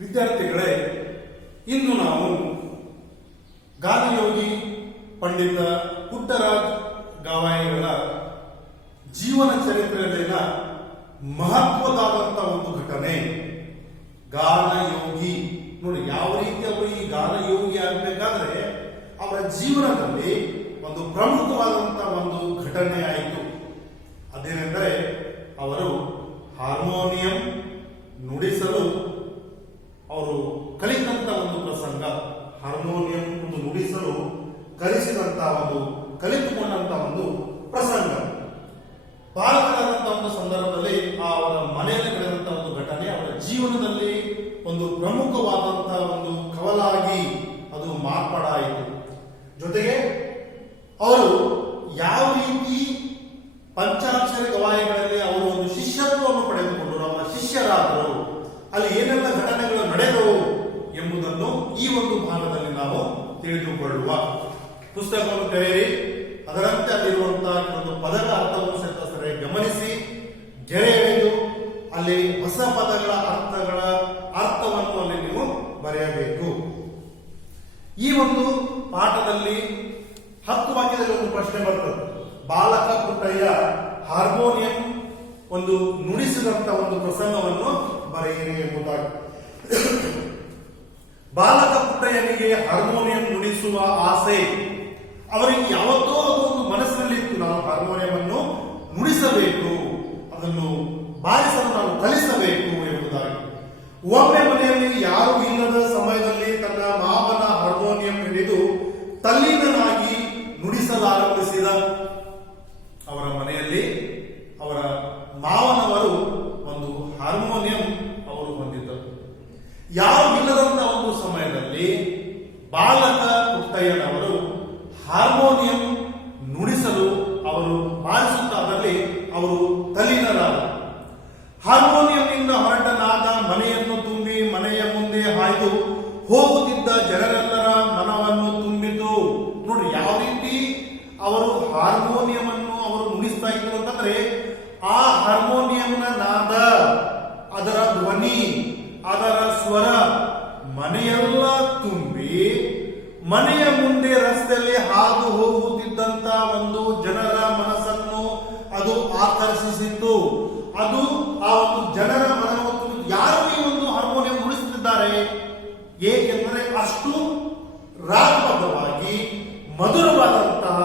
ವಿದ್ಯಾರ್ಥಿಗಳೇ, ಇಂದು ನಾವು ಗಾನಯೋಗಿ ಪಂಡಿತ ಪುಟ್ಟರಾಜ್ ಗವಾಯಿಗಳ ಜೀವನ ಚರಿತ್ರೆಯಲ್ಲಿನ ಮಹತ್ವದಾದಂತಹ ಒಂದು ಘಟನೆ ಗಾನಯೋಗಿ. ನೋಡಿ, ಯಾವ ರೀತಿ ಅವರು ಈ ಗಾನಯೋಗಿ ಆಗಬೇಕಾದ್ರೆ ಅವರ ಜೀವನದಲ್ಲಿ ಒಂದು ಪ್ರಮುಖವಾದಂತಹ ಒಂದು ಘಟನೆ ಆಯಿತು. ಅದೇನೆಂದರೆ, ಅವರು ಹಾರ್ಮೋನಿಯಂ ನುಡಿಸಲು ಅವರು ಕಲಿತಂತ ಒಂದು ಪ್ರಸಂಗ. ಹಾರ್ಮೋನಿಯಂ ಒಂದು ನುಡಿಸಲು ಕಲಿತುಕೊಂಡಂತಹ ಒಂದು ಪ್ರಸಂಗ. ಬಾಲಕರಾದಂತಹ ಒಂದು ಸಂದರ್ಭದಲ್ಲಿ ಅವರ ಮನೆಯಲ್ಲಿ ನಡೆದಂತಹ ಒಂದು ಘಟನೆ ಅವರ ಜೀವನದಲ್ಲಿ ಒಂದು ಪ್ರಮುಖವಾದಂತಹ ಒಂದು ಕವಲಾಗಿ ಅದು ಮಾರ್ಪಾಡಾಯಿತು. ಜೊತೆಗೆ ಅವರು ಯಾವ ರೀತಿ ಪಂಚಾಕ್ಷರಿ ಗವಾಯಿಗಳಲ್ಲಿ ಅವರು ಒಂದು ಶಿಷ್ಯತ್ವವನ್ನು ಪಡೆದುಕೊಂಡರು, ಅವರ ಶಿಷ್ಯರಾದರು, ಅಲ್ಲಿ ಏನೆಲ್ಲ ಘಟನೆಗಳು ನಡೆದವು ಎಂಬುದನ್ನು ಈ ಒಂದು ಭಾಗದಲ್ಲಿ ನಾವು ತಿಳಿದುಕೊಳ್ಳುವ. ಪುಸ್ತಕವನ್ನು ತೆರೆಯಿರಿ, ಅದರಂತೆ ಅಲ್ಲಿರುವಂತಹ ಒಂದು ಪದಗಳ ಅರ್ಥವನ್ನು ಸರಿಯಾಗಿ ಗಮನಿಸಿ, ಗೆರೆ ಎಳೆದು ಅಲ್ಲಿ ಹೊಸ ಪದಗಳ ಅರ್ಥವನ್ನು ಅಲ್ಲಿ ನೀವು ಬರೆಯಬೇಕು. ಈ ಒಂದು ಪಾಠದಲ್ಲಿ 10 ವಾಕ್ಯದಲ್ಲಿ ಒಂದು ಪ್ರಶ್ನೆ ಬರ್ತದೆ. ಬಾಲಕ ಪುಟ್ಟಯ್ಯ ಹಾರ್ಮೋನಿಯಂ ಒಂದು ನುಡಿಸಿದಂತ ಒಂದು ಪ್ರಸಂಗವನ್ನು ಬರೆಯಿರಿ ಎಂಬುದಾಗಿ. ಬಾಲಕ ಪುಟ್ಟಯ್ಯನಿಗೆ ಹಾರ್ಮೋನಿಯಂ ನುಡಿಸುವ ಆಸೆ. ಅವರಿಗೆ ಯಾವತ್ತೋ ಒಂದು ಮನಸ್ಸಿನಲ್ಲಿ ಇತ್ತು, ನಾವು ಹಾರ್ಮೋನಿಯಂ ಅನ್ನು ನುಡಿಸಬೇಕು, ಅದನ್ನು ಬಾರಿಸಲು ನಾವು ಕಲಿಸಬೇಕು ಎಂಬುದಾಗಿ. ಒಮ್ಮೆ ಮನೆಯಲ್ಲಿ ಯಾರು ಇಲ್ಲದ ಸಮಯದಲ್ಲಿ ತನ್ನ ಮಾವನ ಹಾರ್ಮೋನಿಯಂ ಹಿಡಿದು ತಲ್ಲೀನನಾಗಿ ನುಡಿಸಲಾರಂಭಿಸಿದ. ಅವರ ಮನೆಯಲ್ಲಿ ಅವರ ಮಾವನವರು ಒಂದು ಹಾರ್ಮೋನಿಯಂ ಅವರು ಹೊಂದಿದ್ದರು. ಯಾರು ಇಲ್ಲದಂತ ಒಂದು ಸಮಯದಲ್ಲಿ ಬಾಲಕ ಪುಟ್ಟಯ್ಯನವರು ಹಾರ್ಮೋನಿಯಂ ನುಡಿಸಲು ಅವರು ಬಾರಿಸುತ್ತಾದಲ್ಲಿ ಅವರು ತಲ್ಲೀನರಾದರು. ಹಾರ್ಮೋನಿಯಂನಿಂದ ಹೊರಟ ನಾದ ಮನೆಯನ್ನು ತುಂಬಿ ಮನೆಯ ಮುಂದೆ ಹಾಯ್ದು ಹೋಗುತ್ತಿದ್ದ ಜನರೆಲ್ಲರ ಮನವನ್ನು ತುಂಬಿತು. ನೋಡಿ, ಯಾವ ರೀತಿ ಅವರು ಹಾರ್ಮೋನಿಯಂ ಅನ್ನು ಅವರು ನುಡಿಸ್ತಾ ಇದ್ರು ಅಂತಂದ್ರೆ, ಆ ಹಾರ್ಮೋನಿಯಂನ ನಾದ, ಅದರ ಧ್ವನಿ, ಅದರ ಸ್ವರ ಮನೆಯೆಲ್ಲ ತುಂಬಿ ಮನೆಯ ಮುಂದೆ ರಸ್ತೆಯಲ್ಲಿ ಹಾದು ಹೋಗುತ್ತಿದ್ದಂತ ಒಂದು ಜನರ ಮನಸ್ಸನ್ನು ಅದು ಆಕರ್ಷಿಸಿತು. ಅದು ಆ ಒಂದು ಜನರ ಮನವನ್ನು ಯಾರು ಈ ಒಂದು ಹಾರ್ಮೋನಿಯಂ ನುಡಿಸುತ್ತಿದ್ದಾರೆ, ಏಕೆಂದರೆ ಅಷ್ಟು ರಾಗಬದ್ಧವಾಗಿ ಮಧುರವಾದಂತಹ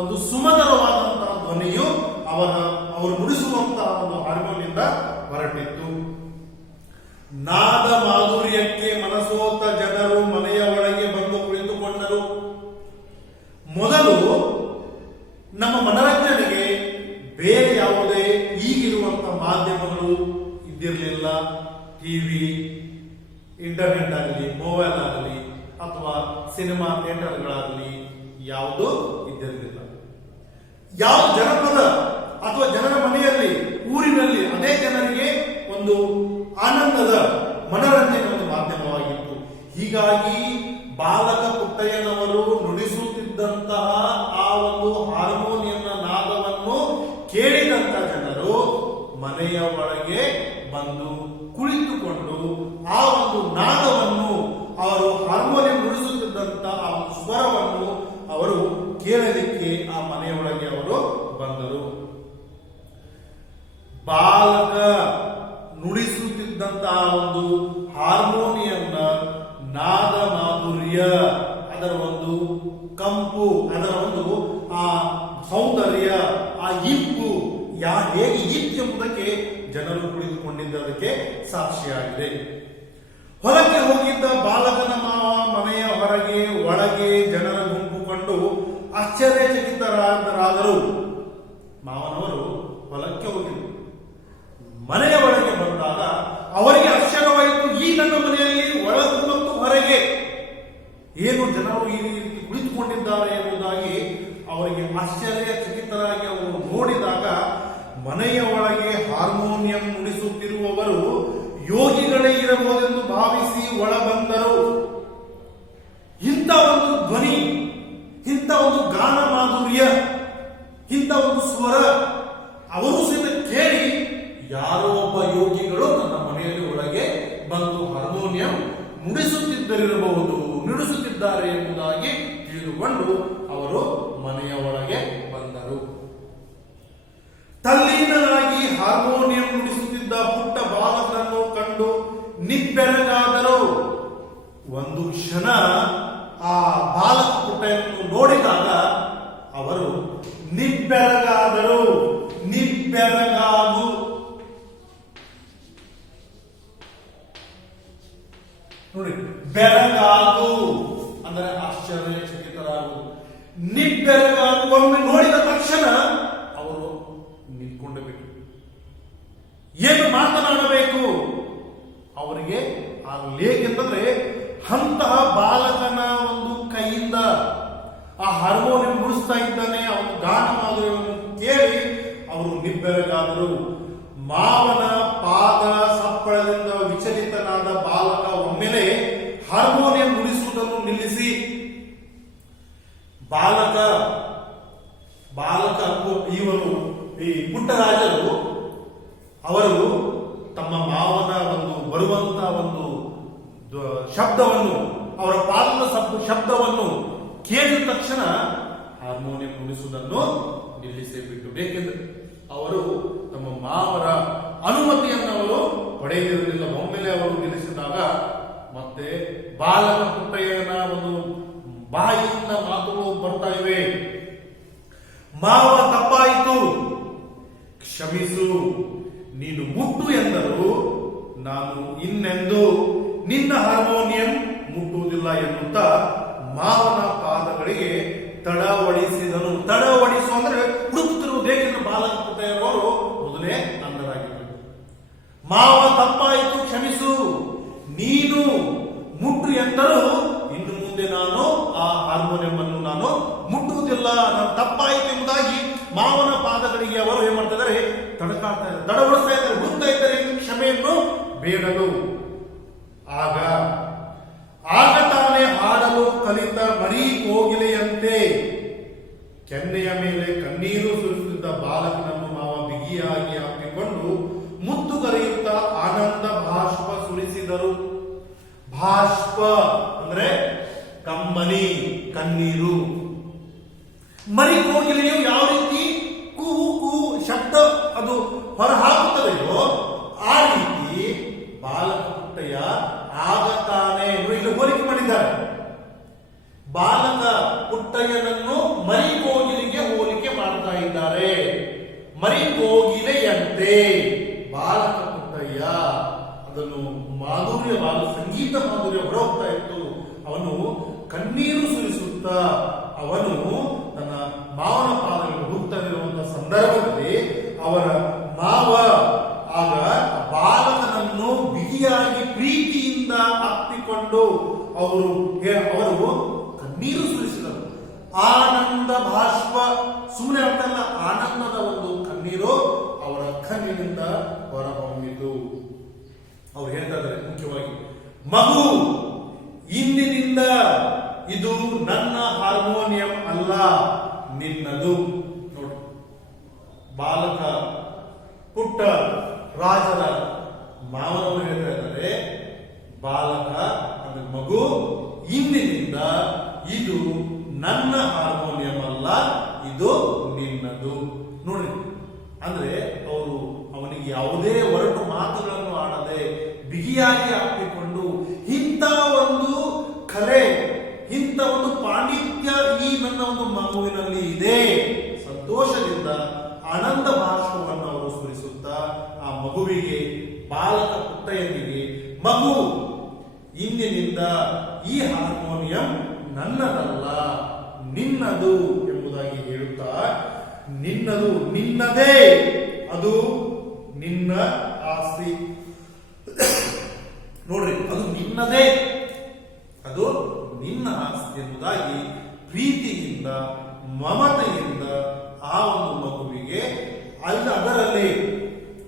ಒಂದು ಸುಮಧುರವಾದಂತಹ ಧ್ವನಿಯು ಅವರು ನುಡಿಸುವಂತಹ ಒಂದು ಹಾರ್ಮೋನಿಯಿಂದ ಹೊರಟಿತ್ತು. ನಾದ ಮಾಧುರ್ಯಕ್ಕೆ ಮನಸೋತ ಜನರು ಮನೆಯ ಒಳಗೆ ಬಂದು ಕುಳಿತುಕೊಂಡರು. ಮೊದಲು ನಮ್ಮ ಮನರಂಜನೆಗೆ ಬೇರೆ ಯಾವುದೇ ಈಗಿರುವಂತಹ ಮಾಧ್ಯಮಗಳು ಇದ್ದಿರಲಿಲ್ಲ. ಟಿವಿ, ಇಂಟರ್ನೆಟ್ ಆಗಲಿ, ಮೊಬೈಲ್ ಆಗಲಿ ಅಥವಾ ಸಿನಿಮಾ ಥಿಯೇಟರ್ಗಳಾಗಲಿ ಯಾವುದೂ ಇದ್ದಿರಲಿಲ್ಲ. ಯಾವ ಜನಪದ ಅಥವಾ ಜನರ ಮನೆಯಲ್ಲಿ, ಊರಿನಲ್ಲಿ ಅದೇ ಜನರಿಗೆ ಒಂದು ಆನಂದದ ಮನರಂಜನೆ ಒಂದು ಮಾಧ್ಯಮವಾಗಿತ್ತು. ಹೀಗಾಗಿ ಬಾಲಕ ಪುಟ್ಟಯ್ಯನವರು ನುಡಿಸುತ್ತಿದ್ದಂತಹ ಆ ಒಂದು ಹಾರ್ಮೋನಿಯಂನ ನಾದವನ್ನು ಕೇಳಿದಂತ ಜನರು ಮನೆಯ ಒಳಗೆ ಬಂದು ಕುಳಿತುಕೊಂಡು ಆ ಒಂದು ನಾದವನ್ನು, ಅವರು ಹಾರ್ಮೋನಿಯಂ ನುಡಿಸುತ್ತಿದ್ದಂತ ಆ ಒಂದು ಸ್ವರವನ್ನು ಅವರು ಕೇಳಲಿಕ್ಕೆ ಆ ಮನೆಯೊಳಗೆ ಅವರು ಬಂದರು. ಬಾಲಕ ನುಡಿಸುತ್ತಿದ್ದಂತಹ ಒಂದು ಹಾರ್ಮೋನಿಯಂನ ನಾದ ಮಾಧುರ್ಯ, ಅದರ ಒಂದು ಕಂಪು, ಅದರ ಒಂದು ಆ ಸೌಂದರ್ಯ, ಆ ಇಂಪು ಹೇಗೆ ಇತ್ತು ಎಂಬುದಕ್ಕೆ ಜನರು ಕುಳಿತುಕೊಂಡಿದ್ದದಕ್ಕೆ ಸಾಕ್ಷಿಯಾಗಿದೆ. ಹೊರಗೆ ಹೋಗಿದ್ದ ಬಾಲಕನ ಮಾವ ಮನೆಯ ಹೊರಗೆ ಒಳಗೆ ಜನರ ಗುಂಪು ಕಂಡು ಆಶ್ಚರ್ಯಚಕಿತರಾದರು. ಮಾವನವರು ಹೊಲಕ್ಕೆ ಹೋಗಿದ್ದರು. ಮನೆಯ ಒಳಗೆ ಬಂದಾಗ ಅವರಿಗೆ ಆಶ್ಚರ್ಯವಾಯಿತು. ಈ ನನ್ನ ಮನೆಯಲ್ಲಿ ಒಳಗೆ ಮತ್ತು ಹೊರಗೆ ಏನು ಜನರು ಈ ರೀತಿ ಕುಳಿತುಕೊಂಡಿದ್ದಾರೆ ಎಂಬುದಾಗಿ ಅವರಿಗೆ ಆಶ್ಚರ್ಯಚಕಿತರಾಗಿ ಅವರು ನೋಡಿದಾಗ, ಮನೆಯ ಒಳಗೆ ಹಾರ್ಮೋನಿಯಂ ನುಡಿಸುತ್ತಿರುವವರು ಯೋಗಿಗಳೇ ಇರಬಹುದೆಂದು ಭಾವಿಸಿ ಒಳ ಬಂದರು. ಇಂಥ ಒಂದು ಧ್ವನಿ, ಇಂಥ ಒಂದು ಗಾನ ಮಾಧುರ್ಯ, ಇಂಥ ಒಂದು ಸ್ವರ ಅವರು ಸಹಿತ ಕೇಳಿ ಯಾರೋ ಒಬ್ಬ ಯೋಗಿಗಳು ನನ್ನ ಮನೆಯಲ್ಲಿ ಒಳಗೆ ಬಂದು ಹಾರ್ಮೋನಿಯಂ ನುಡಿಸುತ್ತಿರಬಹುದು ನುಡಿಸುತ್ತಿದ್ದಾರೆ ಎಂಬುದಾಗಿ ತಿಳಿದುಕೊಂಡು ಅವರು ಮನೆಯ ಒಳಗೆ ಬಂದರು. ತಲ್ಲೀನರಾಗಿ ಹಾರ್ಮೋನಿಯಂ ನುಡಿಸುತ್ತಿದ್ದ ಪುಟ್ಟ ಬಾಲಕನನ್ನು ಕಂಡು ನಿಬ್ಬೆರಗಾದರು. ಒಂದು ಕ್ಷಣ ಆ ಬಾಲಕ ಪುಟ್ಟಯನ್ನು ನೋಡಿದಾಗ ಅವರು ನಿಬ್ಬೆರಗಾದರು. ನಿಬ್ಬೆರಗಾಗು ನೋಡಿ, ಬೆರಗಾಗು ಅಂದರೆ ಆಶ್ಚರ್ಯಚಕಿತರಾಗು. ನಿಬ್ಬೆರಗಾಗು ಒಮ್ಮೆ ನೋಡಿದ ತಕ್ಷಣ ಅವರು ನಿಂತ್ಕೊಂಡು ಬಿಟ್ಟು ಏನು ಮಾತನಾಡಬೇಕು ಅವರಿಗೆ ಏಕೆಂದರೆ ಅಂತಹ ಬಾಲಕನ ಒಂದು ಕೈಯಿಂದ ಆ ಹಾರ್ಮೋನಿಯಂ ನುಡಿಸ್ತಾ ಇದ್ದಾನೆ, ಅವನು ಗಾನ ಮಾಧುರ್ಯವನ್ನು ಕೇಳಿ ಅವರು ನಿಬ್ಬೆರಗಾದರು. ಮಾವನ ಪಾದ ಸಪ್ಪಳದಿಂದ ವಿಚಲಿತನಾದ ಬಾಲಕ ಒಮ್ಮೆಲೆ ಹಾರ್ಮೋನಿಯಂ ನುಡಿಸುವುದನ್ನು ನಿಲ್ಲಿಸಿ ಬಾಲಕ ಇವರು ಈ ಪುಟ್ಟರಾಜರು ಅವರು ತಮ್ಮ ಮಾವನ ಒಂದು ಬರುವಂತ ಒಂದು ಶಬ್ದವನ್ನು ಅವರ ಪಾದದ ಶಬ್ದವನ್ನು ಕೇಳಿದ ತಕ್ಷಣ ಹಾರ್ಮೋನಿಯಂ ನುಡಿಸುವುದನ್ನು ನಿಲ್ಲಿಸಿ ಬಿಟ್ಟು, ಏಕೆಂದರೆ ಅವರು ತಮ್ಮ ಮಾವರ ಅನುಮತಿಯನ್ನು ಅವರು ಪಡೆಯಲಿರಲಿಲ್ಲ. ಒಮ್ಮೆಲೆ ಅವರು ನಿಲ್ಲಿಸಿದಾಗ ಮತ್ತೆ ಬಾಲಕ ಪುಟ್ಟಯ್ಯನ ಒಂದು ಬಾಯಿಯಿಂದ ಮಾತುಗಳು ಬರ್ತಾ ಇವೆ. ಮಾವ ತಪ್ಪಾಯಿತು, ಕ್ಷಮಿಸು, ನೀನು ಮುಟ್ಟು ಎಂದರು, ನಾನು ಇನ್ನೆಂದು ನಿನ್ನ ಹಾರ್ಮೋನಿಯಂ ಮುಟ್ಟುವುದಿಲ್ಲ ಎನ್ನುತ್ತಾ ಮಾವನ ಪಾದಗಳಿಗೆ ತಡವಡಿಸಿದನು. ತಡವಡಿಸು ಅಂದ್ರೆ ಹುಡುಕುತ್ತಿರುವುದು, ಏಕೆಂದರೆ ಬಾಲಕ ಪುಟ್ಟಯ್ಯನವರು ಮೊದಲೇ ಅಂಧರಾಗಿದ್ದರು. ಮಾವ ತಪ್ಪಾಯಿತು, ಕ್ಷಮಿಸು, ನೀನು ಮುಟ್ಟು ಎಂದರು, ಇನ್ನು ಮುಂದೆ ನಾನು ಆ ಹಾರ್ಮೋನಿಯಂ ಅನ್ನು ನಾನು ಮುಟ್ಟುವುದಿಲ್ಲ, ನಾನು ತಪ್ಪಾಯಿತು ಎಂಬುದಾಗಿ ಮಾವನ ಪಾದಗಳಿಗೆ ಅವರು ಏನ್ ಮಾಡ್ತಾ ಇದ್ದಾರೆ, ತಡಕಾಡ್ತಾ ಇದ್ದಾರೆ, ತಡವಡಿಸ್ತಾ ಇದ್ದಾರೆ, ಹುಡುಕ್ತಾ ಇದ್ದಾರೆ ಕ್ಷಮೆಯನ್ನು ಬೇಡಲು. ಆಗ ತಾನೇ ಹಾಡಲು ಕಲಿತ ಮರಿ ಕೋಗಿಲೆಯಂತೆ ಕೆನ್ನೆಯ ಮೇಲೆ ಕಣ್ಣೀರು ಸುರಿಸುತ್ತಿದ್ದ ಬಾಲಕನನ್ನು ಮಾವ ಬಿಗಿಯಾಗಿ ಹಾಕಿಕೊಂಡು ಮುತ್ತುಗರೆಯುತ್ತಾ ಆನಂದ ಬಾಷ್ಪ ಸುರಿಸಿದರು. ಬಾಷ್ಪ ಅಂದ್ರೆ ಕಮ್ಮನಿ, ಕಣ್ಣೀರು. ಮರಿ ಕೋಗಿಲೆಯು ಯಾವ ರೀತಿ ಕೂ ಕೂ ಶಬ್ದ ಅದು ಹೊರ ಹಾಕುತ್ತದೆಯೋ ಆ ರೀತಿ ಬಾಲಕ ಪುಟ್ಟಯ್ಯ ಆಗತಾನೆ ಇಲ್ಲಿ ಹೋಲಿಕೆ ಮಾಡಿದ್ದಾರೆ. ಬಾಲಕ ಪುಟ್ಟಯ್ಯನನ್ನು ಮರಿ ಕೋಗಿಲಿಗೆ ಹೋಲಿಕೆ ಮಾಡ್ತಾ ಇದ್ದಾರೆ. ಮರಿ ಕೋಗಿಲೆಯಂತೆ ಬಾಲಕ ಪುಟ್ಟಯ್ಯ ಅದನ್ನು ಮಾಧುರ್ಯವಾದ ಸಂಗೀತ ಮಾಧುರ್ಯ ಹೊರಹೋಗ್ತಾ ಇತ್ತು. ಅವನು ಕಣ್ಣೀರು ಸುರಿಸುತ್ತಾ ಅವನು ತನ್ನ ಮಾವನ ಪಾದಗಳು ಹುಡುಕ್ತಾ ಇರುವಂತಹ ಸಂದರ್ಭದಲ್ಲಿ ಅವರ ಮಾವ ಆಗ ಬಾಲಕನನ್ನು ಬಿಗಿಯಾಗಿ ಪ್ರೀತಿಯಿಂದ ಅಪ್ಪಿಕೊಂಡು ಅವರು ಕಣ್ಣೀರು ಸುರಿಸಿದರು. ಆನಂದ ಬಾಷ್ಪ ಸುಮ್ಮನೆ ಅರ್ಥಲ್ಲ, ಆನಂದದ ಒಂದು ಕಣ್ಣೀರು ಅವರ ಕಣ್ಣಿನಿಂದ ಹೊರಹೊಮ್ಮಿತು. ಅವ್ರು ಹೇಳ್ತಾ ಇದ್ದಾರೆ ಮುಖ್ಯವಾಗಿ, ಮಗು, ಇಂದಿನಿಂದ ಇದು ನನ್ನ ಹಾರ್ಮೋನಿಯಂ ಅಲ್ಲ, ನಿನ್ನದು. ನೋಡಿ, ಬಾಲಕ ಪುಟ್ಟ ರಾಜರ ಮಾವನವರು ಹೇಳ್ತಾ ಇದ್ದಾರೆ, ಬಾಲಕ ಅಂದ್ರೆ ಮಗು, ಇಂದಿನಿಂದ ಇದು ನನ್ನ ಹಾರ್ಮೋನಿಯಂ ಅಲ್ಲ, ಇದು ನಿನ್ನದು. ನೋಡ್ರಿ, ಅಂದ್ರೆ ಅವರು ಅವನಿಗೆ ಯಾವುದೇ ಒರಟು ಮಾತುಗಳನ್ನು ಆಡದೆ ಬಿಗಿಯಾಗಿ ಹಾಕಿಕೊಂಡು ಇಂಥ ಒಂದು ಕಲೆ, ಇಂಥ ಒಂದು ಪಾಂಡಿತ್ಯ ಈ ನನ್ನ ಒಂದು ಮಗುವಿನಲ್ಲಿ ಇದೆ, ಸಂತೋಷದಿಂದ ಆನಂದ ಬಾಷ್ಪವನ್ನು ಅವರು ಸುರಿಸುತ್ತಾ ಆ ಮಗುವಿಗೆ, ಬಾಲಕ ಪುಟ್ಟಯ್ಯನಿಗೆ, ಮಗು, ಇಂದಿನಿಂದ ಈ ಹಾರ್ಮೋನಿಯಂ ನನ್ನದಲ್ಲ, ನಿನ್ನದು ಎಂಬುದಾಗಿ ಹೇಳುತ್ತಾ, ನಿನ್ನದು, ನಿನ್ನದೇ, ಅದು ನಿನ್ನ ಆಸ್ತಿ. ನೋಡ್ರಿ, ಅದು ನಿನ್ನದೇ, ಅದು ನಿನ್ನ ಆಸ್ತಿ ಎಂಬುದಾಗಿ ಪ್ರೀತಿಯಿಂದ ಮಮತೆಯಿಂದ ಆ ಒಂದು ಮಗುವಿಗೆ ಅದರಲ್ಲಿ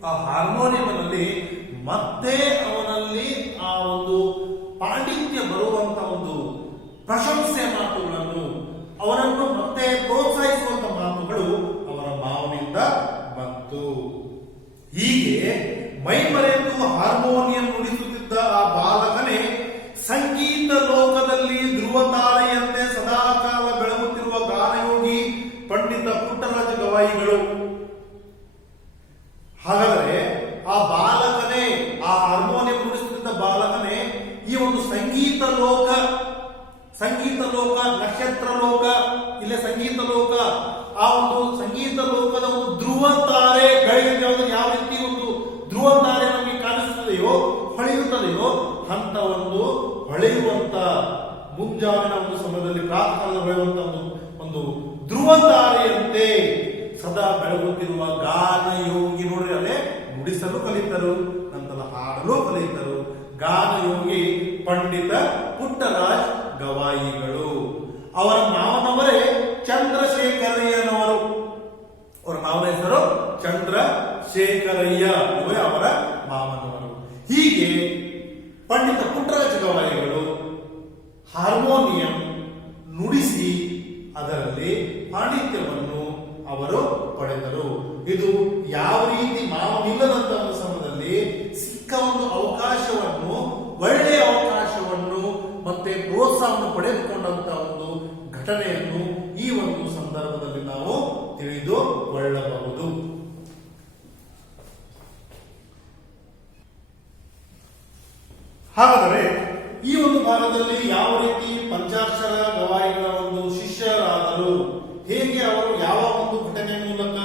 ಆ ಹಾರ್ಮೋನಿಯಂನಲ್ಲಿ ಮತ್ತೆ ಅವನಲ್ಲಿ ಆ ಒಂದು ಪಾಂಡಿತ್ಯ ಬರುವಂತ ಒಂದು ಪ್ರಶಂಸೆ ಮಾತುಗಳನ್ನು, ಅವರನ್ನು ಮತ್ತೆ ಪ್ರೋತ್ಸಾಹಿಸುವಂತ ಮಾತುಗಳು ಅವರ ಮಾವನಿಂದ ಬಂತು. ಹೀಗೆ ಮೈಮರೆತು ಹಾರ್ಮೋನಿಯಂ ನುಡಿಸುತ್ತಿದ್ದ ಆ ಬಾಲಕನೇ ಸಂಗೀತ ಒಂದು ಸಂಗೀತ ಲೋಕ, ನಕ್ಷತ್ರ ಲೋಕ, ಇಲ್ಲ ಸಂಗೀತ ಲೋಕ, ಆ ಒಂದು ಸಂಗೀತ ಲೋಕದ ಒಂದು ಧ್ರುವ ತಾರೆ ಬೆಳಗಿನ ಯಾವ ರೀತಿ ಒಂದು ಧ್ರುವ ತಾರೆ ನಮಗೆ ಕಾಣಿಸುತ್ತದೆಯೋ, ಹೊಳೆಯುತ್ತದೆಯೋ, ಅಂತ ಒಂದು ಹೊಳೆಯುವಂತ ಮುಂಜಾವಿನ ಒಂದು ಸಮಯದಲ್ಲಿ ಪ್ರಾತಃಕಾಲದಲ್ಲಿ ಹೊಳೆಯುವಂತ ಒಂದು ಧ್ರುವ ತಾರೆಯಂತೆ ಸದಾ ಬೆಳಗುತ್ತಿರುವ ಗಾನ ಯೋಗಿ. ನೋಡ್ರಿ, ಅಲ್ಲೇ ನುಡಿಸಲು ಕಲಿತರು, ನಂತರ ಹಾಡಲು ಕಲಿತರು. ಗಾನ ಯೋಗಿ ಪಂಡಿತ ಪುಟ್ಟರಾಜ್ ಗವಾಯಿಗಳು. ಅವರ ಮಾವನವರೇ ಚಂದ್ರಶೇಖರಯ್ಯನವರು. ಅವರ ಮಾವನ ಹೆಸರು ಚಂದ್ರಶೇಖರಯ್ಯ, ಇವರೇ ಅವರ ಮಾವನವರು. ಹೀಗೆ ಪಂಡಿತ ಪುಟ್ಟರಾಜ ಗವಾಯಿಗಳು ಹಾರ್ಮೋನಿಯಂ ನುಡಿಸಿ ಅದರಲ್ಲಿ ಪಾಂಡಿತ್ಯವನ್ನು ಅವರು ಪಡೆದರು. ಇದು ಯಾವ ರೀತಿ ಮಾವನಿಲ್ಲದಂತ ಒಂದು ಸಮಯದಲ್ಲಿ ಸಿಕ್ಕ ಒಂದು ಅವಕಾಶವನ್ನು, ಒಳ್ಳೆಯ ಅವಕಾಶವನ್ನು ಮತ್ತೆ ಪ್ರೋತ್ಸಾಹವನ್ನು ಪಡೆದುಕೊಂಡಂತ ಒಂದು ಘಟನೆಯನ್ನು ಈ ಒಂದು ಸಂದರ್ಭದಲ್ಲಿ ನಾವು ತಿಳಿದುಕೊಳ್ಳಬಹುದು. ಹಾಗಾದರೆ ಈ ಒಂದು ಭಾಗದಲ್ಲಿ ಯಾವ ರೀತಿ ಪಂಚಾಕ್ಷರ ಗವಾಯಿಗಳ ಒಂದು ಶಿಷ್ಯರಾದರು, ಹೇಗೆ ಅವರು ಯಾವ ಒಂದು ಘಟನೆ ಮೂಲಕ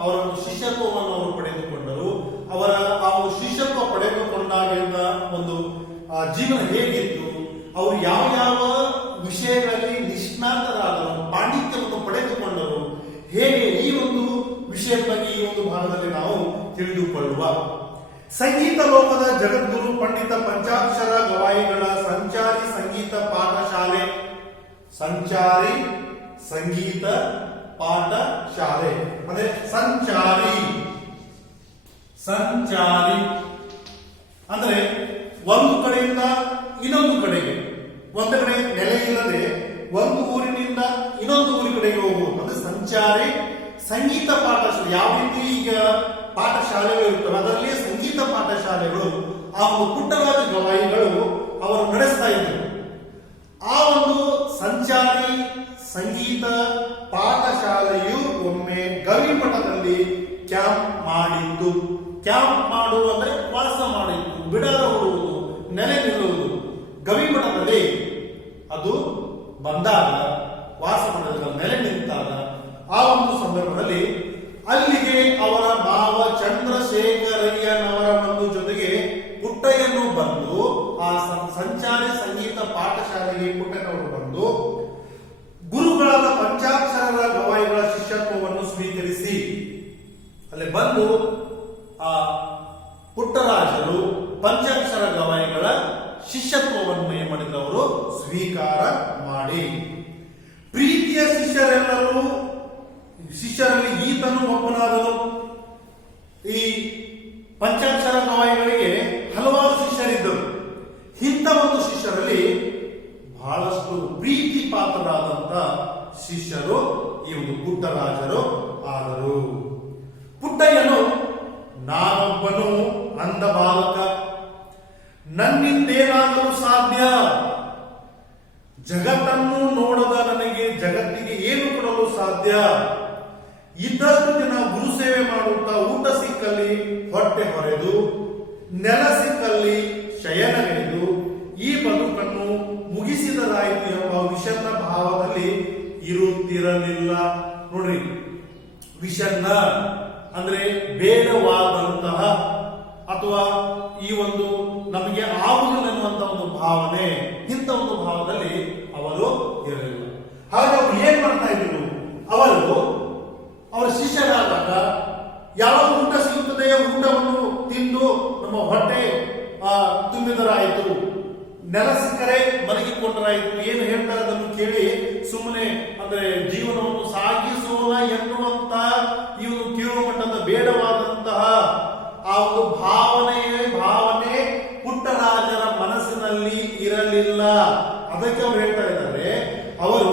ಅವರ ಒಂದು ಶಿಷ್ಯತ್ವವನ್ನು ಅವರು ಪಡೆದುಕೊಂಡರು, ಅವರ ಆ ಒಂದು ಶಿಷ್ಯತ್ವ ಪಡೆದುಕೊಂಡಾಗಿಂದ ಒಂದು ಜೀವನ ಹೇಗಿತ್ತು, ಅವರು ಯಾವ ಯಾವ ವಿಷಯಗಳಲ್ಲಿ ನಿಷ್ಣಾತರಾದರು, ಪಾಂಡಿತ್ಯವನ್ನು ಪಡೆದುಕೊಂಡರು, ಹೇಗೆ, ಈ ಒಂದು ವಿಷಯದ ಬಗ್ಗೆ ಈ ಒಂದು ಭಾಗದಲ್ಲಿ ನಾವು ತಿಳಿದುಕೊಳ್ಳುವ. ಸಂಗೀತ ಲೋಕದ ಜಗದ್ಗುರು ಪಂಡಿತ ಪಂಚಾಕ್ಷರ ಗವಾಯಿಗಳ ಸಂಚಾರಿ ಸಂಗೀತ ಪಾಠಶಾಲೆ. ಸಂಚಾರಿ ಸಂಗೀತ ಪಾಠಶಾಲೆ ಅಂದ್ರೆ ಸಂಚಾರಿ ಅಂದ್ರೆ ಒಂದು ಕಡೆಯಿಂದ ಇನ್ನೊಂದು ಕಡೆಗೆ, ಒಂದು ಕಡೆ ನೆಲೆ ಇಲ್ಲದೆ ಒಂದು ಊರಿನಿಂದ ಇನ್ನೊಂದು ಊರಿ ಕಡೆಗೆ ಹೋಗುವುದು ಅಂದ್ರೆ ಸಂಚಾರಿ ಸಂಗೀತ ಪಾಠಶಾಲೆ. ಯಾವ ರೀತಿ ಈಗ ಪಾಠಶಾಲೆಗಳು ಇರ್ತವೆ, ಅದರಲ್ಲಿ ಸಂಗೀತ ಪಾಠಶಾಲೆಗಳು ಆ ಒಂದು ಪುಟ್ಟರಾಜ ಗವಾಯಿಗಳು ಅವರು ನಡೆಸ್ತಾ ಇದ್ದರು. ಆ ಒಂದು ಸಂಚಾರಿ ಸಂಗೀತ ಪಾಠಶಾಲೆಯು ಒಮ್ಮೆ ಗವಿಮಠದಲ್ಲಿ ಕ್ಯಾಂಪ್ ಮಾಡಿದ್ದು. ಕ್ಯಾಂಪ್ ಮಾಡುವುದು ಅಂದ್ರೆ ವಾಸ ಮಾಡಿದ್ದು, ಬಿಡಾರ ಹೂಡುವುದು, ನೆಲೆ ನಿಲ್ಲುವುದು. ಗವಿಮಠದಲ್ಲಿ ಅದು ಬಂದಾಗ, ವಾಸ ಮಾಡಿದಾಗ, ನೆಲೆ ನಿಂತಾಗ, ಆ ಒಂದು ಸಂದರ್ಭದಲ್ಲಿ ಅಲ್ಲಿಗೆ ಅವರ ಮಾವ ಚಂದ್ರಶೇಖರಯ್ಯನವರ ಒಂದು ಜೊತೆಗೆ ಪುಟ್ಟಯ್ಯನು ಬಂದು, ಆ ಸಂಚಾರಿ ಸಂಗೀತ ಪಾಠಶಾಲೆಗೆ ಪುಟ್ಟಯ್ಯನವರು ಬಂದು ಗುರುಗಳಾದ ಪಂಚಾಕ್ಷರ ಗವಾಯಿಗಳ ಶಿಷ್ಯತ್ವವನ್ನು ಸ್ವೀಕರಿಸಿ, ಅಲ್ಲಿ ಬಂದು ಆ ಪುಟ್ಟರಾಜರು ಪಂಚಾಕ್ಷರ ಗವಾಯಿಗಳ ಶಿಷ್ಯತ್ವವನ್ನು ಏನ್ ಮಾಡಿದವರು ಸ್ವೀಕಾರ ಮಾಡಿ, ಪ್ರೀತಿಯ ಶಿಷ್ಯರಲ್ಲಿ ಈತನು ಒಬ್ಬನಾದನು. ಈ ಪಂಚಾಕ್ಷರ ಗವಾಯಿಗಳಿಗೆ ಹಲವಾರು ಶಿಷ್ಯರಿದ್ದರು. ಇಂಥ ಒಂದು ಶಿಷ್ಯರಲ್ಲಿ ಬಹಳಷ್ಟು ಪ್ರೀತಿ ಪಾತ್ರರಾದಂತ ಶಿಷ್ಯರು ಈ ಒಂದು ಪುಟ್ಟರಾಜರು ಆದರು. ಪುಟ್ಟಯ್ಯನು, ನಾನೊಬ್ಬನು ಅಂಧ ಬಾಲಕ, ನನ್ನಿಂದೇನಾದರೂ ಸಾಧ್ಯ, ಜಗತ್ತನ್ನು ನೋಡದ ನನಗೆ ಜಗತ್ತಿಗೆ ಏನು ಕೊಡಲು ಸಾಧ್ಯ, ಇದ್ದಷ್ಟು ದಿನ ಗುರು ಸೇವೆ ಮಾಡುತ್ತಾ ಊಟ ಸಿಕ್ಕಲ್ಲಿ ಹೊಟ್ಟೆ ಹೊರೆದು, ನೆಲ ಸಿಕ್ಕಲ್ಲಿ ಶಯನಗೈದು ಈ ಬದುಕನ್ನು ಮುಗಿಸಿದರಾಯಿತು ಎಂಬ ವಿಷಣ್ಣ ಭಾವದಲ್ಲಿ ಇರುತ್ತಿರಲಿಲ್ಲ. ನೋಡ್ರಿ, ವಿಷಣ್ಣ ಅಂದ್ರೆ ಬೇಡವಾದಂತಹ ಅಥವಾ ಈ ಒಂದು ನಮಗೆ ಆಗುವುದಿಲ್ಲ ಎನ್ನುವಂತ ಒಂದು ಭಾವನೆ, ಇಂಥ ಒಂದು ಭಾವದಲ್ಲಿ ಅವರು ಇರಲಿಲ್ಲ. ಹಾಗೆ ಅವರು ಏನ್ ಮಾಡ್ತಾ ಇದ್ರು, ಅವರ ಶಿಷ್ಯರಾದಾಗ ಯಾವ ಊಟ ಸಿಗುತ್ತದೆಯೋ ಊಟವನ್ನು ತಿಂದು ನಮ್ಮ ಹೊಟ್ಟೆ ತುಂಬಿದರಾಯಿತು, ನೆಲ ಸಿಕ್ಕರೆ ಮಲಗಿಕೊಂಡರಾಯಿತು, ಏನು ಹೇಳ್ತಾರೆ ಅದನ್ನು ಕೇಳಿ ಸುಮ್ಮನೆ ಅಂದ್ರೆ ಜೀವನವನ್ನು ಸಾಗಿಸೋಣ ಎನ್ನುವಂತ ಈ ಒಂದು ಕೀಳು ಮಟ್ಟದ ಬೇಡವಾದಂತಹ ಆ ಒಂದು ಭಾವನೆ ಪುಟ್ಟರಾಜರ ಮನಸ್ಸಿನಲ್ಲಿ ಇರಲಿಲ್ಲ. ಅದಕ್ಕೆ ಅವರು ಹೇಳ್ತಾ ಇದ್ದಾರೆ, ಅವರು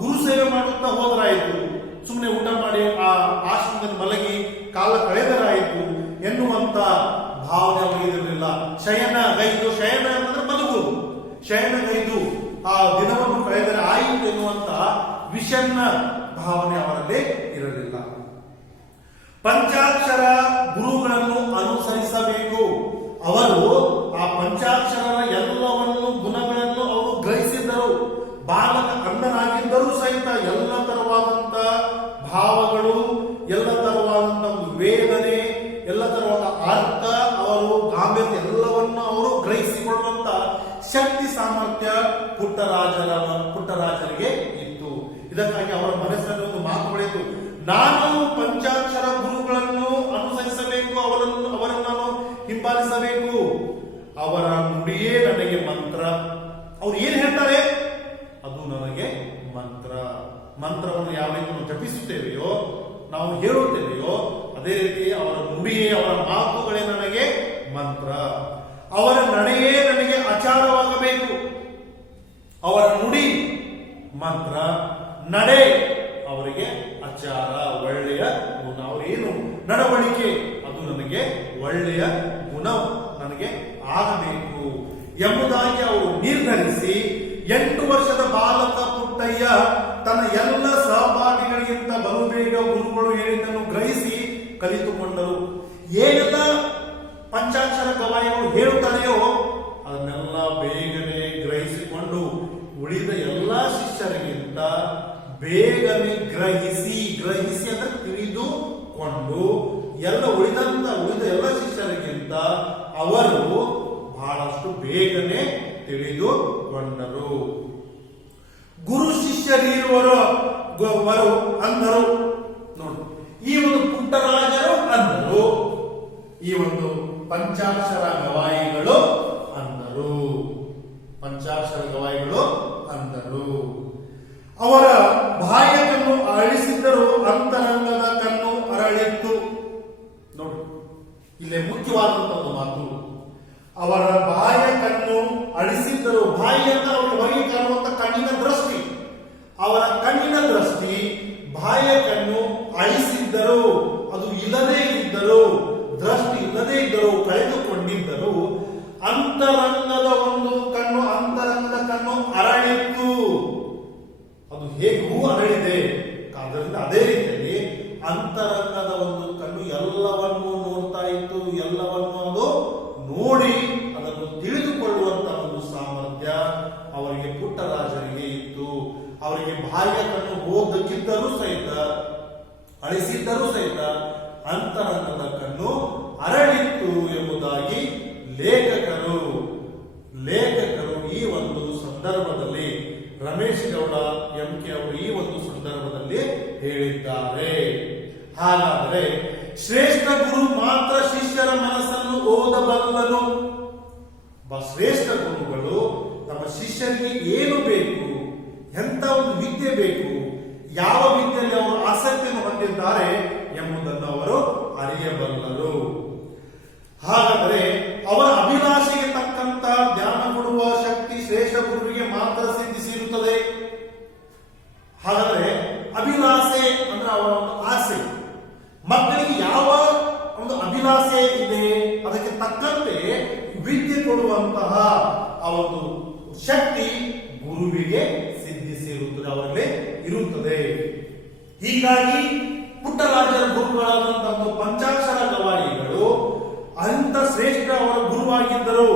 ಗುರು ಸೇವೆ ಮಾಡುತ್ತಾ ಹೋದರಾಯಿತು, ಸುಮ್ಮನೆ ಊಟ ಮಾಡಿ ಆ ಆಶ್ರಮದಲ್ಲಿ ಮಲಗಿ ಕಾಲ ಕಳೆದರಾಯಿತು ಎನ್ನುವಂತ ಭಾವನೆ ಅವರಿಗಿರಲಿಲ್ಲ. ಶಯನಗೈದು ಅಂತಂದ್ರೆ ಮಲಗುವುದು, ಶಯನಗೈದು ಆ ದಿನವನ್ನು ಕಳೆದರೆ ಆಯಿತು ಎನ್ನುವಂತ ವಿಷಣ್ಣ ಭಾವನೆ ಅವರಲ್ಲಿ ಇರಲಿಲ್ಲ. ಪಂಚಾಕ್ಷರ ಗುರುಗಳನ್ನು ಅನುಸರಿಸಬೇಕು. ಅವರು ಆ ಪಂಚಾಕ್ಷರ ಎಲ್ಲವನ್ನು ಗಾಂಭೀರ್ಯ ಎಲ್ಲವನ್ನ ಅವರು ಗ್ರಹಿಸಿಕೊಳ್ಳುವಂತ ಶಕ್ತಿ ಸಾಮರ್ಥ್ಯ ಪುಟ್ಟರಾಜರಿಗೆ ಇತ್ತು. ಇದಕ್ಕಾಗಿ ಅವರ ಮನಸ್ಸಿನಲ್ಲಿ ಒಂದು ಮಾತು ಬೆಳೆಯಿತು, ನಾನು ಪಂಚಾಕ್ಷರ ಗುರುಗಳನ್ನು ಅನುಸರಿಸಬೇಕು, ಅವರನ್ನು ನಾನು ಹಿಂಬಾಲಿಸಬೇಕು, ಅವರ ನುಡಿಯೇ ನನಗೆ ಮಂತ್ರ. ಅವ್ರು ಏನ್ ಹೇಳ್ತಾರೆ ಅದು ನನಗೆ ಮಂತ್ರ. ಮಂತ್ರವನ್ನು ಯಾವ ರೀತಿ ನಾವು ಜಪಿಸುತ್ತೇವೆಯೋ, ನಾವು ಹೇಳುತ್ತೇವೆಯೋ, ಅದೇ ರೀತಿ ಅವರ ನುಡಿಯೇ, ಅವರ ಮಾತುಗಳೇ ನನಗೆ ಮಂತ್ರ. ಅವರ ನಡೆಯೇ ನನಗೆ ಆಚಾರವಾಗಬೇಕು. ಅವರ ನುಡಿ ಮಂತ್ರ, ನಡೆ ಅವರಿಗೆ ಆಚಾರ, ಒಳ್ಳೆಯ ಗುಣ. ಅವರೇನು ನಡವಳಿಕೆ ಅದು ನನಗೆ ಒಳ್ಳೆಯ ಗುಣ ನನಗೆ ಆಗಬೇಕು ಎಂಬುದಾಗಿ ಅವರು ನಿರ್ಧರಿಸಿ 8 ವರ್ಷದ ಬಾಲಕ ಪುಟ್ಟಯ್ಯ ತನ್ನ ಎಲ್ಲ ಸಹಪಾಠಿಗಳಿಗಿಂತ ಬಹುಬೇಗ ಗುರುಗಳು ಹೇಳಿದ್ದನ್ನು ಗ್ರಹಿಸಿ ಕಲಿತುಕೊಂಡರು. ಏನನ್ನ ಪಂಚಾಕ್ಷರ ಗವಾಯಿಗಳು ಹೇಳುತ್ತಾರೆಯೋ ಅದನ್ನೆಲ್ಲ ಬೇಗನೆ ಗ್ರಹಿಸಿಕೊಂಡು ಉಳಿದ ಎಲ್ಲ ಶಿಷ್ಯರಿಗಿಂತ ಬೇಗನೆ ಗ್ರಹಿಸಿ ಅಂದ್ರೆ ತಿಳಿದುಕೊಂಡು ಉಳಿದ ಎಲ್ಲ ಶಿಷ್ಯರಿಗಿಂತ ಅವರು ಬಹಳಷ್ಟು ಬೇಗನೆ ತಿಳಿದುಕೊಂಡರು. ಗುರು ಶಿಷ್ಯರಿರುವರು ಅಂದರು. ನೋಡಿ, ಈ ಒಂದು ಪುಟ್ಟರಾಜರು ಅಂದರು, ಈ ಒಂದು ಪಂಚಾಕ್ಷರ ಗವಾಯಿಗಳು ಅಂದರು. ಅವರ ಬಾಹ್ಯ ಕಣ್ಣು ಅಳಿಸಿದ್ದರೂ ಅಂತರಂಗದ ಕಣ್ಣು ಅರಳಿತ್ತು. ನೋಡಿ, ಇಲ್ಲೇ ಮುಖ್ಯವಾದಂತಹ ಒಂದು ಮಾತು. ಅವರ ಬಾಹ್ಯ ಕಣ್ಣು ಅಳಿಸಿದ್ದರು. ಬಾಹ್ಯ ಅಂತ ಅವರಿಗೆ ಹೊರಗೆ ಕಾಣುವಂತ ಕಣ್ಣಿನ ದೃಷ್ಟಿ, ಅವರ ಕಣ್ಣಿನ ದೃಷ್ಟಿ, ಬಾಹ್ಯ ಕಣ್ಣು ಅಳಿಸಿದ್ದರು, ಅದು ಇಲ್ಲದೇ ಇದ್ದರು, ದೃಷ್ಟಿ ಇಲ್ಲದೇ ಇದ್ದರು, ಕಳೆದುಕೊಂಡಿದ್ದರು. ಅಂತರಂಗದ ಕಣ್ಣು ಅರಳಿತ್ತು. ಅದು ಹೇಗೂ ಅರಳಿದೆ. ಆದ್ದರಿಂದ ಅದೇ ರೀತಿಯಲ್ಲಿ ಅಂತರಂಗದ ಒಂದು ಕಣ್ಣು ಎಲ್ಲವನ್ನೂ ನೋಡ್ತಾ ಇತ್ತು. ಎಲ್ಲವನ್ನೂ ಅದು ನೋಡಿ ಅದನ್ನು ತಿಳಿದುಕೊಳ್ಳುವಂತಹ ಒಂದು ಸಾಮರ್ಥ್ಯ ಅವರಿಗೆ ಪುಟ್ಟರಾಜರಿಗೆ ಇತ್ತು. ಅವರಿಗೆ ಬಾಹ್ಯ ಕಣ್ಣು ಓದಕ್ಕಿದ್ದರೂ ಸಹಿತ, ಅಳಿಸಿದ್ದರೂ ಸಹಿತ ಅಂತರಂಗದ ಕಣ್ಣು ಅರಳಿತ್ತು ಎಂಬುದಾಗಿ ಲೇಖಕರು ಈ ಒಂದು ಸಂದರ್ಭದಲ್ಲಿ, ರಮೇಶ್ ಗೌಡ MK ಅವರು ಈ ಒಂದು ಸಂದರ್ಭದಲ್ಲಿ ಹೇಳಿದ್ದಾರೆ. ಹಾಗಾದರೆ ಶ್ರೇಷ್ಠ ಗುರು ಮಾತ್ರ ಶಿಷ್ಯರ ಮನಸ್ಸನ್ನು ಓದಬಲ್ಲನು. ಶ್ರೇಷ್ಠ ಗುರುಗಳು ತಮ್ಮ ಶಿಷ್ಯರಿಗೆ ಏನು ಬೇಕು, ಎಂತ ಒಂದು ವಿದ್ಯೆ ಬೇಕು, ಯಾವ ವಿದ್ಯೆಯಲ್ಲಿ ಅವರು ಆಸಕ್ತಿಯನ್ನು ಹೊಂದಿದ್ದಾರೆ ಎಂಬುದನ್ನು ಅವರು ಅರಿಯಬಲ್ಲರು. ಹಾಗಾದರೆ ಅವರ ಅಭಿಲಾಷೆಗೆ ತಕ್ಕಂತ ಜ್ಞಾನ ಕೊಡುವ ಶಕ್ತಿ ಶ್ರೇಷ್ಠ ಗುರುವಿಗೆ ಮಾತ್ರ ಸಿದ್ಧಿಸಿರುತ್ತದೆ. ಹಾಗಾದರೆ ಅಭಿಲಾಷೆ ಅಂದ್ರೆ ಅವರ ಒಂದು ಆಸೆ, ಮಕ್ಕಳಿಗೆ ಯಾವ ಒಂದು ಅಭಿಲಾಷೆ ಇದೆ ಅದಕ್ಕೆ ತಕ್ಕಂತೆ ವಿದ್ಯೆ ಕೊಡುವಂತಹ ಆ ಒಂದು ಶಕ್ತಿ ಗುರುವಿಗೆ ಸಿದ್ಧಿಸಿರುತ್ತದೆ, ಅವರಿಗೆ ಇರುತ್ತದೆ. ಹೀಗಾಗಿ ಪುಟ್ಟರಾಜರ ಗುರುಗಳಾದಂತಹ ಪಂಚಾಕ್ಷರ ಗವಾಯಿಗಳು ಅಂತ ಶ್ರೇಷ್ಠ ಅವರ ಗುರುವಾಗಿದ್ದರು.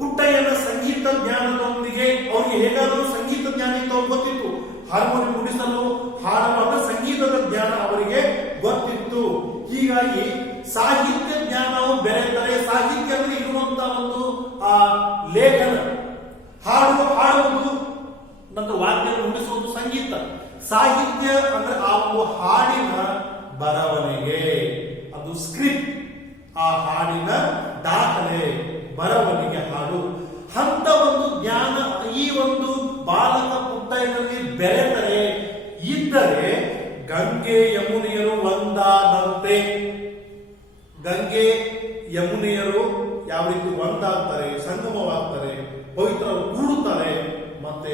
ಪುಟ್ಟಯ್ಯನ ಸಂಗೀತ ಜ್ಞಾನದೊಂದಿಗೆ ಅವರಿಗೆ ಹೇಗಾದರೂ ಸಂಗೀತ ಜ್ಞಾನ ಗೊತ್ತಿತ್ತು. ಹಾರ್ಮೋನಿಯಂ ನುಡಿಸಲು, ಹಾಡುವಾಗ ಸಂಗೀತದ ಜ್ಞಾನ ಅವರಿಗೆ ಗೊತ್ತಿತ್ತು. ಹೀಗಾಗಿ ಸಾಹಿತ್ಯ ಜ್ಞಾನವು ಬೆರೆತರೆ, ಸಾಹಿತ್ಯ ಅಂದ್ರೆ ಇರುವಂತಹ ಒಂದು ಆ ಲೇಖನ, ಹಾಡುವುದು ಮತ್ತು ವಾದ್ಯ ನುಡಿಸುವುದು ಸಂಗೀತ. ಸಾಹಿತ್ಯ ಅಂದ್ರೆ ಆ ಒಂದು ಹಾಡಿನ ಬರವಣಿಗೆ, ಅದು ಸ್ಕ್ರಿಪ್ಟ್, ಆ ಹಾಡಿನ ದಾಖಲೆ, ಬರವಣಿಗೆ, ಹಾಡು, ಅಂತ ಒಂದು ಜ್ಞಾನ ಈ ಒಂದು ಬಾಲಕ ಪುಟ್ಟಯ್ಯನಲ್ಲಿ ಬೆರೆತರೆ ಇದ್ದರೆ ಗಂಗೆ ಯಮುನೆಯರು ಒಂದಾದಂತೆ. ಗಂಗೆ ಯಮುನೆಯರು ಯಾವ ರೀತಿ ಒಂದಾಗ್ತಾರೆ, ಸಂಗಮವಾಗ್ತಾರೆ, ಪವಿತ್ರರು ಕೂಡುತ್ತಾರೆ, ಮತ್ತೆ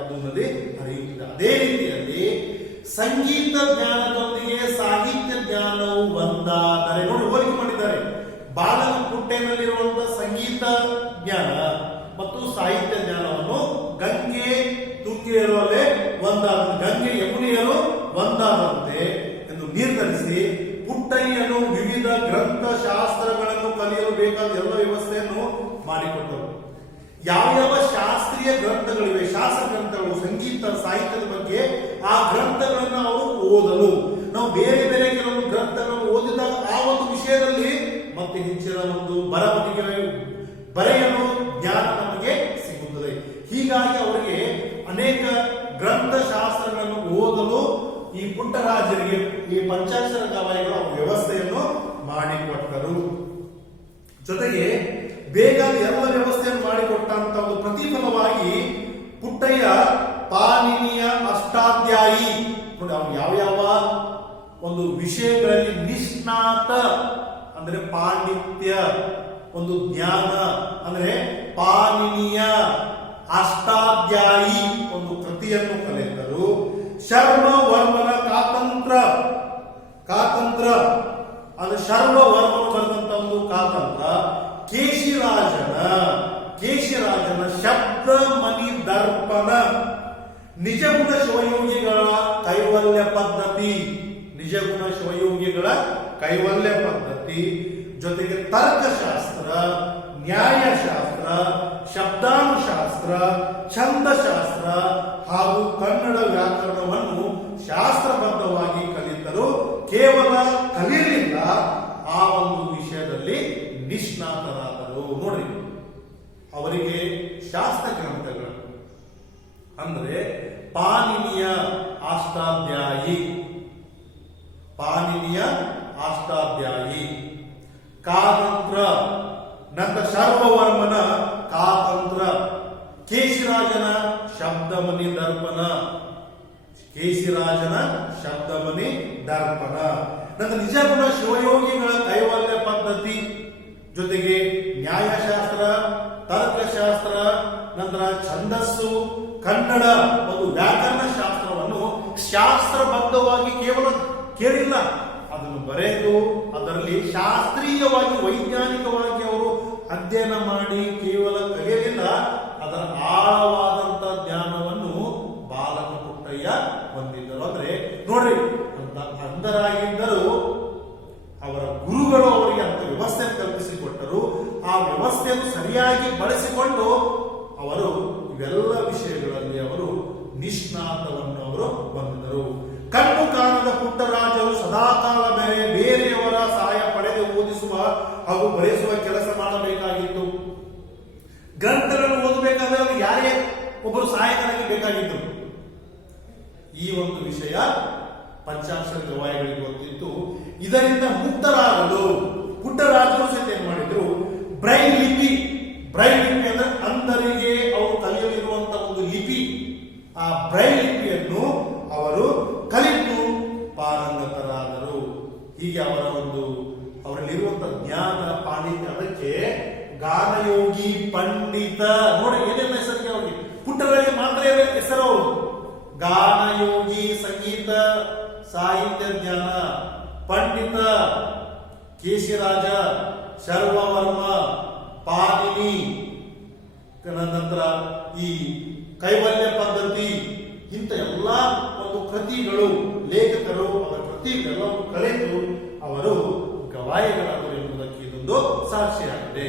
ಅದು ನದಿ ಹರಿಯುತ್ತದೆ. ಅದೇ ರೀತಿಯಲ್ಲಿ ಸಂಗೀತ ಜ್ಞಾನದೊಂದಿಗೆ ಸಾಹಿತ್ಯ ಜ್ಞಾನವು ಒಂದಾದರೆ, ನೋಡಿ ಹೋಲಿಕೆ ಮಾಡಿದ್ದಾರೆ. ಬಾಲಕ ಪುಟ್ಟೆನಲ್ಲಿರುವಂತಹ ಸಂಗೀತ ಜ್ಞಾನ ಮತ್ತು ಸಾಹಿತ್ಯ ಜ್ಞಾನವನ್ನು ಗಂಗೆ ತುಂಗೆಯರಲ್ಲೇ ಗಂಗೆ ಯಮುನೆಯರು ಒಂದಾದಂತೆ ಎಂದು ನಿರ್ಧರಿಸಿ ಪುಟ್ಟಯ್ಯನು ವಿವಿಧ ಗ್ರಂಥ ಶಾಸ್ತ್ರಗಳನ್ನು ಕಲಿಯಲು ಬೇಕಾದ ಎಲ್ಲ ವ್ಯವಸ್ಥೆಯನ್ನು ಮಾಡಿಕೊಟ್ಟರು. ಯಾವ ಶಾಸ್ತ್ರೀಯ ಗ್ರಂಥಗಳಿವೆ, ಶಾಸ್ತ್ರ ಗ್ರಂಥಗಳು, ಸಂಗೀತ ಸಾಹಿತ್ಯದ ಬಗ್ಗೆ ಆ ಗ್ರಂಥಗಳನ್ನು ಅವರು ಓದಲು, ನಾವು ಬೇರೆ ಬೇರೆ ಕೆಲವು ಗ್ರಂಥಗಳನ್ನು ಓದಿದಾಗ ಆ ಒಂದು ವಿಷಯದಲ್ಲಿ ಮತ್ತೆ ಹೆಚ್ಚಿನ ಒಂದು ಬರವಣಿಗೆ ಬರೆಯಲು ಜ್ಞಾನ ನಮಗೆ ಸಿಗುತ್ತದೆ. ಹೀಗಾಗಿ ಅವರಿಗೆ ಅನೇಕ ಗ್ರಂಥಶಾಸ್ತ್ರಗಳನ್ನು ಓದಲು ಈ ಪುಟ್ಟರಾಜರಿಗೆ ಈ ಪಂಚಾಕ್ಷರ ಗವಾಯಿಗಳ ವ್ಯವಸ್ಥೆಯನ್ನು ಮಾಡಿಕೊಟ್ಟರು. ಜೊತೆಗೆ ಬೇಗ ಎಲ್ಲ ವ್ಯವಸ್ಥೆಯನ್ನು ಮಾಡಿಕೊಟ್ಟಂತ ಒಂದು ಪ್ರತಿಫಲವಾಗಿ ಪುಟ್ಟಯ್ಯ ಪಾಣಿನಿಯ ಅಷ್ಟಾಧ್ಯಾಯಿ ಅವನು ಯಾವ ಒಂದು ವಿಷಯಗಳಲ್ಲಿ ನಿಷ್ಣಾತ ಅಂದ್ರೆ ಪಾಂಡಿತ್ಯ, ಒಂದು ಜ್ಞಾನ ಅಂದ್ರೆ ಪಾಣಿನಿಯ ಅಷ್ಟಾಧ್ಯಾಯಿ ಒಂದು ಕೃತಿಯನ್ನು ಕಲಿತರು. ಶರ್ವವರ್ಮನ ಕಾತಂತ್ರ ಅಂದ್ರೆ ಶರ್ವವರ್ಮನು ಬರೆದಂತ ಒಂದು ಕಾತಂತ್ರ, ಕೇಶಿರಾಜನ ಶಬ್ದ ಮಣಿ ದರ್ಪಣ, ನಿಜಗುಣ ಶಿವಯೋಗಿಗಳ ಕೈವಲ್ಯ ಪದ್ಧತಿ, ಜೊತೆಗೆ ತರ್ಕಶಾಸ್ತ್ರ, ನ್ಯಾಯಶಾಸ್ತ್ರ, ಶಬ್ದಾನುಶಾಸ್ತ್ರ, ಛಂದಶಾಸ್ತ್ರ ಹಾಗೂ ಕನ್ನಡ ವ್ಯಾಕರಣವನ್ನು ಶಾಸ್ತ್ರಬದ್ಧವಾಗಿ ಕಲಿತರು. ಕೇವಲ ಕಲಿಯಲಿಲ್ಲ, ಆ ಒಂದು ವಿಷಯದಲ್ಲಿ ನಿಷ್ಣಾತರಾದರು. ನೋಡ್ರಿ, ಅವರಿಗೆ ಶಾಸ್ತ್ರ ಗ್ರಂಥಗಳು ಅಂದ್ರೆ ಪಾಣಿನಿಯ ಅಷ್ಟಾಧ್ಯಾಯಿ, ಕಾತಂತ್ರ, ನಂತರ ಶರ್ವವರ್ಮನ ಕಾತಂತ್ರ, ಕೇಶಿರಾಜನ ಶಬ್ದಮಣಿ ದರ್ಪಣ, ನಂತರ ನಿಜಗುಣ ಶಿವಯೋಗಿಗಳ ಕೈವಲ್ಯ ಪದ್ಧತಿ, ಜೊತೆಗೆ ನ್ಯಾಯಶಾಸ್ತ್ರ, ತರ್ಕಶಾಸ್ತ್ರ, ನಂತರ ಛಂದಸ್ಸು, ಕನ್ನಡ ಒಂದು ವ್ಯಾಕರಣ ಶಾಸ್ತ್ರವನ್ನು ಶಾಸ್ತ್ರಬದ್ಧವಾಗಿ ಕೇವಲ ಕೇಳಿಲ್ಲ, ಅದನ್ನು ಬರೆದು ಅದರಲ್ಲಿ ಶಾಸ್ತ್ರೀಯವಾಗಿ ವೈಜ್ಞಾನಿಕವಾಗಿ ಅವರು ಅಧ್ಯಯನ ಮಾಡಿ ಕೇವಲ ಕಲಿಯಲಿಲ್ಲ, ಅದರ ಆಳವಾದಂತ ಜ್ಞಾನವನ್ನು ಬಾಲಕ ಪುಟ್ಟಯ್ಯ ಹೊಂದಿದ್ದರು. ಅಂದ್ರೆ ನೋಡ್ರಿ, ಅಂತ ಅಂಧರಾಗಿದ್ದರೂ ಅವರ ಗುರುಗಳು ಅವರಿಗೆ ಅಂತ ವ್ಯವಸ್ಥೆ ಕಲ್ಪಿಸಿಕೊಟ್ಟರು. ಆ ವ್ಯವಸ್ಥೆಯನ್ನು ಸರಿಯಾಗಿ ಬಳಸಿಕೊಂಡು ಅವರು ಇವೆಲ್ಲ ವಿಷಯಗಳಲ್ಲಿ ಅವರು ನಿಷ್ಣಾತವನ್ನು ಅವರು ಹೊಂದಿದರು. ಕಣ್ಣು ಕಾಣದ ಪುಟ್ಟರಾಜರು ಸದಾಕಾಲ ಬೇರೆಯವರ ಸಹಾಯ ಪಡೆದು ಓದಿಸುವ ಹಾಗೂ ಬರೆಸುವ ಕೆಲಸ ಮಾಡಬೇಕಾಗಿತ್ತು. ಗ್ರಂಥಗಳನ್ನು ಓದಬೇಕಾದ್ರೆ ಅವರು ಯಾರೇ ಒಬ್ಬರು ಸಹಾಯಕರಾಗಿ ಬೇಕಾಗಿತ್ತು. ಈ ಒಂದು ವಿಷಯ ಪಂಚಾಕ್ಷರ ಗವಾಯಿಗಳಿಗೆ ಗೊತ್ತಿತ್ತು. ಇದರಿಂದ ಮುಕ್ತರಾಗಲು ಪುಟ್ಟರಾಜರು ಸಹಿತ ಏನ್ ಮಾಡಿದ್ರು, ಬ್ರೈಲ್ ಲಿಪಿ ಅಂದ್ರೆ ಅಂಧರಿಗೆ ಅವರು ಕಲಿಯಲಿರುವಂತಹ ಒಂದು ಲಿಪಿ, ಆ ಬ್ರೈಲ್ ಲಿಪಿಯನ್ನು ಅವರು ಕಲಿತು ಪಾರಂಗತರಾದರು. ಹೀಗೆ ಅವರಲ್ಲಿರುವಂತಹ ಜ್ಞಾನ ಪಾಂಡಿತ್ಯ, ಅದಕ್ಕೆ ಗಾನಯೋಗಿ ಪಂಡಿತ. ನೋಡಿ, ಏನೇನು ಹೆಸರಿಗೆ ಅವರಿಗೆ ಪುಟ್ಟರಾಜ ಮಾತ್ರ ಹೆಸರು. ಅವರು ಗಾನಯೋಗಿ ಸಂಗೀತ ಸಾಹಿತ್ಯ ಜ್ಞಾನ, ಪಂಡಿತ ಕೇಶಿರಾಜ, ಶರ್ವವರ್ಮ, ಪಾಣಿನಿ, ನಂತರ ಈ ಕೈವಲ್ಯ ಪದ್ಧತಿ, ಇಂಥ ಎಲ್ಲ ಒಂದು ಕೃತಿಗಳು ಲೇಖಕರು ಅವರ ಕೃತಿಗಳೆಲ್ಲವೂ ಕಲಿತು ಅವರು ಗವಾಯಿಗಳಾದರು ಎಂಬುದಕ್ಕೆ ಇದೊಂದು ಸಾಕ್ಷಿಯಾಗಿದೆ.